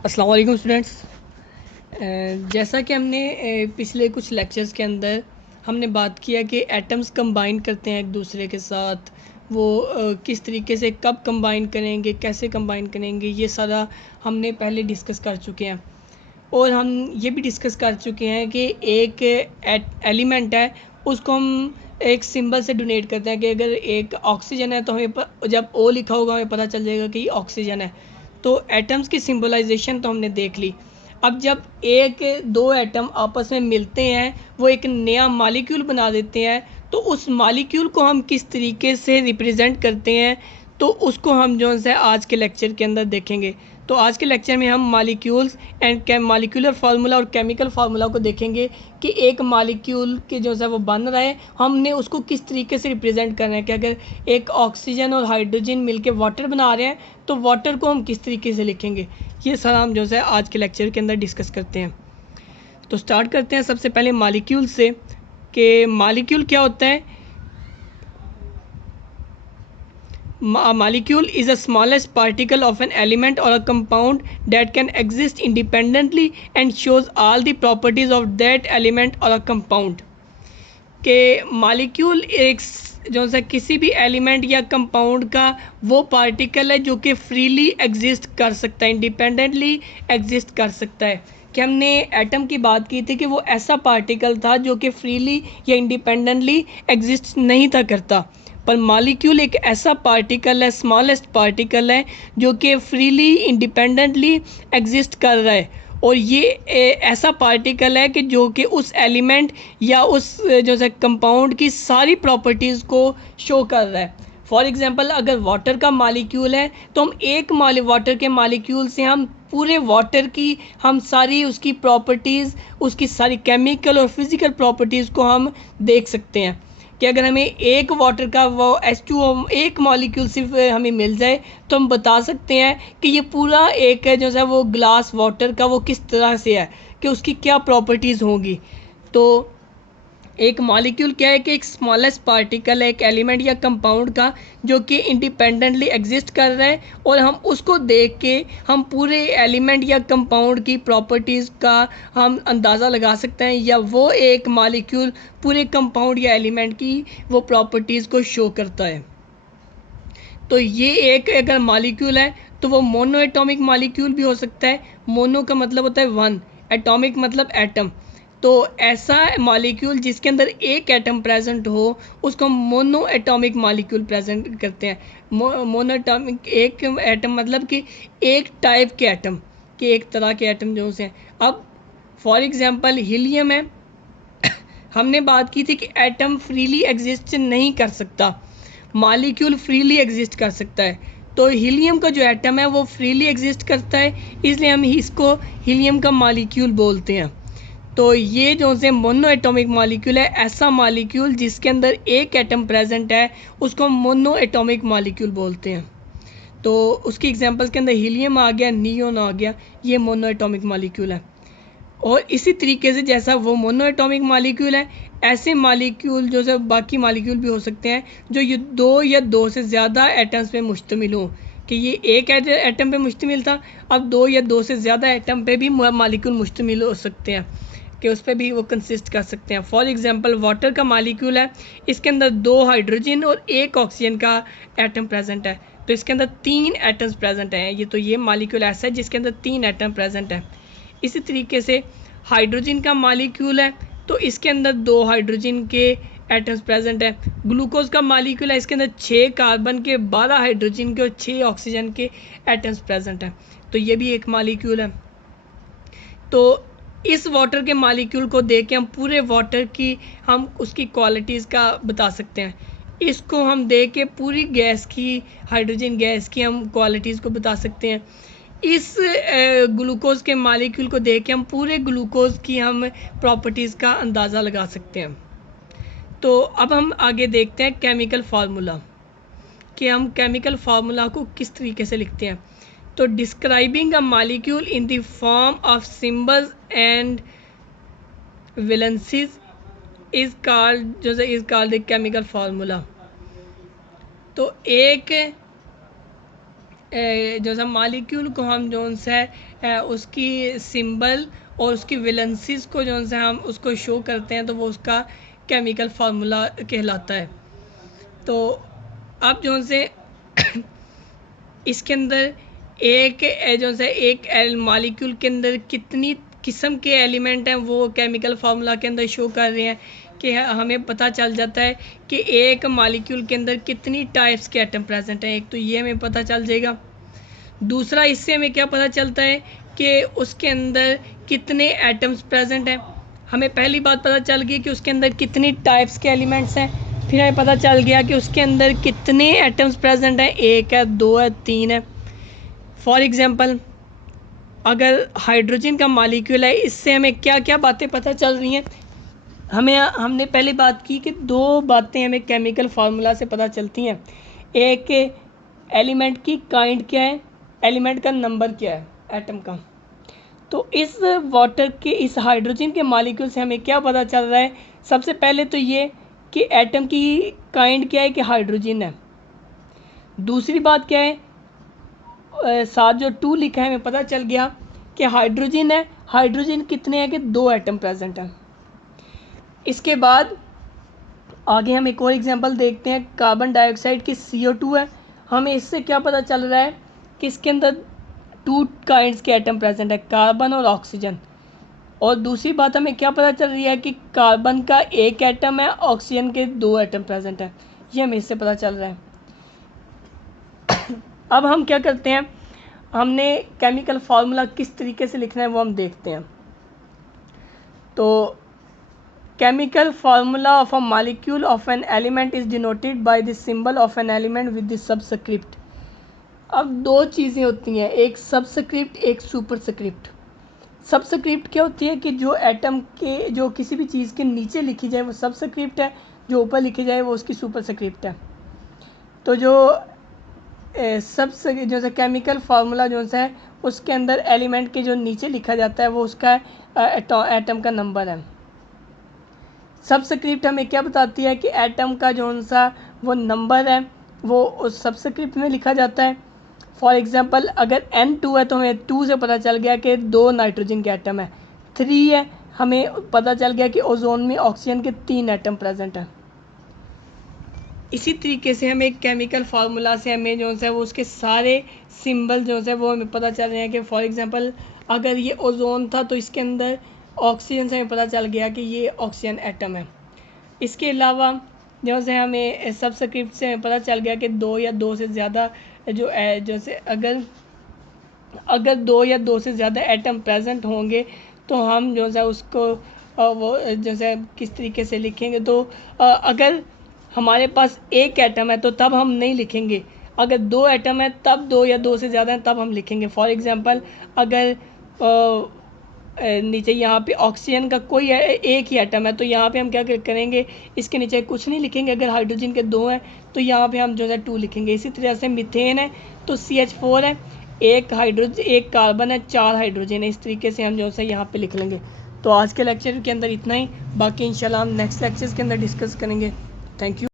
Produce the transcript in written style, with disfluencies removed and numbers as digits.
अस्सलाम वालेकुम स्टूडेंट्स। जैसा कि हमने पिछले कुछ लेक्चर्स के अंदर हमने बात किया कि एटम्स कंबाइन करते हैं एक दूसरे के साथ, वो किस तरीके से कब कंबाइन करेंगे, कैसे कंबाइन करेंगे, ये सारा हमने पहले डिस्कस कर चुके हैं। और हम ये भी डिस्कस कर चुके हैं कि एक एलिमेंट है, उसको हम एक सिंबल से डोनेट करते हैं कि अगर एक ऑक्सीजन है तो हमें जब ओ लिखा होगा हमें पता चल जाएगा कि ये ऑक्सीजन है। तो एटम्स की सिंबलाइजेशन तो हमने देख ली। अब जब एक दो एटम आपस में मिलते हैं, वो एक नया मालिक्यूल बना देते हैं, तो उस मालिक्यूल को हम किस तरीके से रिप्रेजेंट करते हैं, तो उसको हम जो है आज के लेक्चर के अंदर देखेंगे। तो आज के लेक्चर में हम मालिक्यूल्स एंड मालिक्यूलर फार्मूला और केमिकल फार्मूला को देखेंगे कि एक मालिक्यूल के जो है वो बन रहा है, हमने उसको किस तरीके से रिप्रेजेंट करना है कि अगर एक ऑक्सीजन और हाइड्रोजन मिलके वाटर बना रहे हैं तो वाटर को हम किस तरीके से लिखेंगे। ये सारा हम जो है आज के लेक्चर के अंदर डिस्कस करते हैं। तो स्टार्ट करते हैं सबसे पहले मालिक्यूल से कि मालिक्यूल क्या होता है। A molecule is the smallest particle of an element or a compound that can exist independently and shows all the properties of that element or a compound। के मालिक्यूल एक जो सा किसी भी एलिमेंट या कंपाउंड का वो पार्टिकल है जो कि फ्रीली एग्जिस्ट कर सकता है, इंडिपेंडेंटली एग्जिस्ट कर सकता है। कि हमने एटम की बात की थी कि वो ऐसा पार्टिकल था जो कि फ्रीली या इंडिपेंडेंटली एग्जिस्ट नहीं था करता, पर मालिक्यूल एक ऐसा पार्टिकल है, स्मॉलेस्ट पार्टिकल है जो कि फ्रीली इंडिपेंडेंटली एग्जिस्ट कर रहा है। और ये ऐसा पार्टिकल है कि जो कि उस एलिमेंट या उस जो है कंपाउंड की सारी प्रॉपर्टीज़ को शो कर रहा है। फॉर एग्जांपल अगर वाटर का मालिक्यूल है तो हम एक वाटर के मालिक्यूल से हम पूरे वाटर की हम सारी उसकी प्रॉपर्टीज़, उसकी सारी केमिकल और फिज़िकल प्रॉपर्टीज़ को हम देख सकते हैं। कि अगर हमें एक वाटर का वो H2O एक मॉलिक्यूल सिर्फ हमें मिल जाए तो हम बता सकते हैं कि ये पूरा एक जो है वो ग्लास वाटर का वो किस तरह से है, कि उसकी क्या प्रॉपर्टीज़ होंगी। तो एक मॉलिक्यूल क्या है कि एक स्मॉलेस्ट पार्टिकल है एक एलिमेंट या कंपाउंड का जो कि इंडिपेंडेंटली एग्जिस्ट कर रहा है, और हम उसको देख के हम पूरे एलिमेंट या कंपाउंड की प्रॉपर्टीज़ का हम अंदाज़ा लगा सकते हैं, या वो एक मॉलिक्यूल पूरे कंपाउंड या एलिमेंट की वो प्रॉपर्टीज़ को शो करता है। तो ये एक अगर मॉलिक्यूल है तो वो मोनो एटॉमिक मॉलिक्यूल भी हो सकता है। मोनो का मतलब होता है वन, एटॉमिक मतलब एटम। तो ऐसा मॉलिक्यूल जिसके अंदर एक एटम प्रेजेंट हो उसको हम मोनो एटॉमिक मॉलिक्यूल प्रेजेंट करते हैं। मोनो एटॉमिक एक एटम मतलब कि एक टाइप के एटम, के एक तरह के एटम जो से। अब फॉर एग्जांपल हीलियम है, हमने बात की थी कि एटम फ्रीली एग्जिस्ट नहीं कर सकता, मॉलिक्यूल फ्रीली एग्जिस्ट कर सकता है। तो हीलियम का जो एटम है वो फ्रीली एग्जिस्ट करता है, इसलिए हम इसको हीलियम का मॉलिक्यूल बोलते हैं। तो ये जो से मोनो एटॉमिक मॉलिक्यूल है, ऐसा मॉलिक्यूल जिसके अंदर एक एटम प्रेजेंट है उसको हम मोनो एटॉमिक मॉलिक्यूल बोलते हैं। तो उसकी एग्जांपल्स के अंदर हीलियम आ गया, नियोन आ गया, ये मोनो एटॉमिक मॉलिक्यूल है। और इसी तरीके से जैसा वो मोनो एटॉमिक मॉलिक्यूल है, ऐसे मॉलिक्यूल जो है बाकी मॉलिक्यूल भी हो सकते हैं जो ये दो या दो से ज़्यादा एटम्स पे मुश्तमिल हो। कि ये एक एटम पे मुश्तमिल था, अब दो या दो से ज़्यादा एटम पे भी मॉलिक्यूल मुश्तमिल हो सकते हैं, कि उस पर भी वो कंसिस्ट कर सकते हैं। फॉर एग्जांपल वाटर का मॉलिक्यूल है, इसके अंदर दो हाइड्रोजन और एक ऑक्सीजन का एटम प्रेजेंट है, तो इसके अंदर तीन एटम्स प्रेजेंट हैं। ये तो ये मॉलिक्यूल ऐसा है जिसके अंदर तीन एटम प्रेजेंट है। इसी तरीके से हाइड्रोजन का मॉलिक्यूल है, तो इसके अंदर दो हाइड्रोजन के एटम्स प्रेजेंट है। ग्लूकोज का मॉलिक्यूल है, इसके अंदर 6 कार्बन के, 12 हाइड्रोजन के और 6 ऑक्सीजन के एटम्स प्रेजेंट हैं। तो ये भी एक मॉलिक्यूल है। तो इस वाटर के मॉलिक्यूल को देख के हम पूरे वाटर की हम उसकी क्वालिटीज़ का बता सकते हैं। इसको हम देख के पूरी गैस की, हाइड्रोजन गैस की हम क्वालिटीज़ को बता सकते हैं। इस ग्लूकोज के मॉलिक्यूल को देख के हम पूरे ग्लूकोज की हम प्रॉपर्टीज़ का अंदाज़ा लगा सकते हैं। तो अब हम आगे देखते हैं केमिकल फार्मूला, कि हम केमिकल फार्मूला को किस तरीके से लिखते हैं। तो describing a molecule in the form of symbols and valencies is called the chemical formula. तो एक जो सा मालिक्यूल को हम जो सा उसकी सिंबल और उसकी वैलेंसीज को जो सा हम उसको शो करते हैं तो वो उसका केमिकल फार्मूला कहलाता है। तो अब जो से इसके अंदर एक जो सा एक मालिक्यूल के अंदर कितनी किस्म के एलिमेंट हैं वो केमिकल फार्मूला के अंदर शो कर रहे हैं कि हमें पता चल जाता है कि एक मालिक्यूल के अंदर कितनी टाइप्स के एटम प्रेजेंट हैं। एक तो ये हमें पता चल जाएगा। दूसरा इससे हमें क्या पता चलता है कि उसके अंदर कितने एटम्स प्रेजेंट हैं। हमें पहली बात पता चल गई कि उसके अंदर कितनी टाइप्स के एलिमेंट्स हैं। फिर हमें पता चल गया कि उसके अंदर कितने एटम्स प्रेजेंट हैं, एक है, दो है, तीन है। फॉर एग्ज़ाम्पल अगर हाइड्रोजन का मॉलिक्यूल है, इससे हमें क्या क्या बातें पता चल रही हैं। हमने पहले बात की कि दो बातें हमें केमिकल फार्मूला से पता चलती हैं। एक एलिमेंट की काइंड क्या है, एलिमेंट का नंबर क्या है एटम का। तो इस वाटर के इस हाइड्रोजन के मॉलिक्यूल से हमें क्या पता चल रहा है। सबसे पहले तो ये कि एटम की काइंड क्या है कि हाइड्रोजन है। दूसरी बात क्या है, साथ जो 2 लिखा है हमें पता चल गया कि हाइड्रोजन है। हाइड्रोजन कितने हैं कि 2 एटम प्रेजेंट हैं। इसके बाद आगे हम एक और एग्जांपल देखते हैं। कार्बन डाइऑक्साइड की CO2 है। हमें इससे क्या पता चल रहा है कि इसके अंदर 2 काइंड्स के एटम प्रेजेंट है, कार्बन और ऑक्सीजन। और दूसरी बात हमें क्या पता चल रही है कि कार्बन का 1 एटम है, ऑक्सीजन के 2 एटम प्रेजेंट है। ये हमें इससे पता चल रहा है। अब हम क्या करते हैं, हमने केमिकल फार्मूला किस तरीके से लिखना है वो हम देखते हैं। तो chemical formula of a molecule of an element is denoted by the symbol of an element with the subscript. अब दो चीज़ें होती हैं, एक सबस्क्रिप्ट, एक सुपरस्क्रिप्ट। सबस्क्रिप्ट क्या होती है कि जो एटम के जो किसी भी चीज़ के नीचे लिखी जाए वो सबस्क्रिप्ट है, जो ऊपर लिखी जाए वो उसकी सुपरस्क्रिप्ट है। तो जो जो सा केमिकल फार्मूला जो सा है उसके अंदर एलिमेंट के जो नीचे लिखा जाता है वो उसका एटम का नंबर है। सबस्क्रिप्ट हमें क्या बताती है कि एटम का जो सा वो नंबर है वो उस सबस्क्रिप्ट में लिखा जाता है। फॉर एग्जांपल अगर N2 है तो हमें 2 से पता चल गया कि 2 नाइट्रोजन के एटम है। 3 है, हमें पता चल गया कि ओजोन में ऑक्सीजन के 3 एटम प्रेजेंट हैं। इसी तरीके से हमें केमिकल फार्मूला से हमें जो है वो उसके सारे सिंबल जो है वो हमें पता चल रहे हैं कि फॉर एग्जांपल अगर ये ओजोन था तो इसके अंदर ऑक्सीजन से हमें पता चल गया कि ये ऑक्सीजन एटम है। इसके अलावा जो है हमें सबस्क्रिप्ट से हमें पता चल गया कि 2 या 2 से ज़्यादा जो जैसे अगर 2 या 2 से ज़्यादा एटम प्रेजेंट होंगे तो हम जो है उसको वो जैसे किस तरीके से लिखेंगे। तो अगर हमारे पास एक एटम है तो तब हम नहीं लिखेंगे, अगर 2 एटम है तब 2 या 2 से ज़्यादा हैं तब हम लिखेंगे। फॉर एग्जांपल अगर नीचे यहाँ पे ऑक्सीजन का कोई एक ही एटम है तो यहाँ पे हम क्या करेंगे, इसके नीचे कुछ नहीं लिखेंगे। अगर हाइड्रोजन के 2 हैं तो यहाँ पे हम जो है 2 लिखेंगे। इसी तरह से मीथेन है तो CH4 है, एक कार्बन है, 4 हाइड्रोजन है। इस तरीके से हम जो है यहाँ पे लिख लेंगे। तो आज के लेक्चर के अंदर इतना ही, बाकी इंशाल्लाह हम नेक्स्ट लेक्चर्स के अंदर डिस्कस करेंगे। Thank you.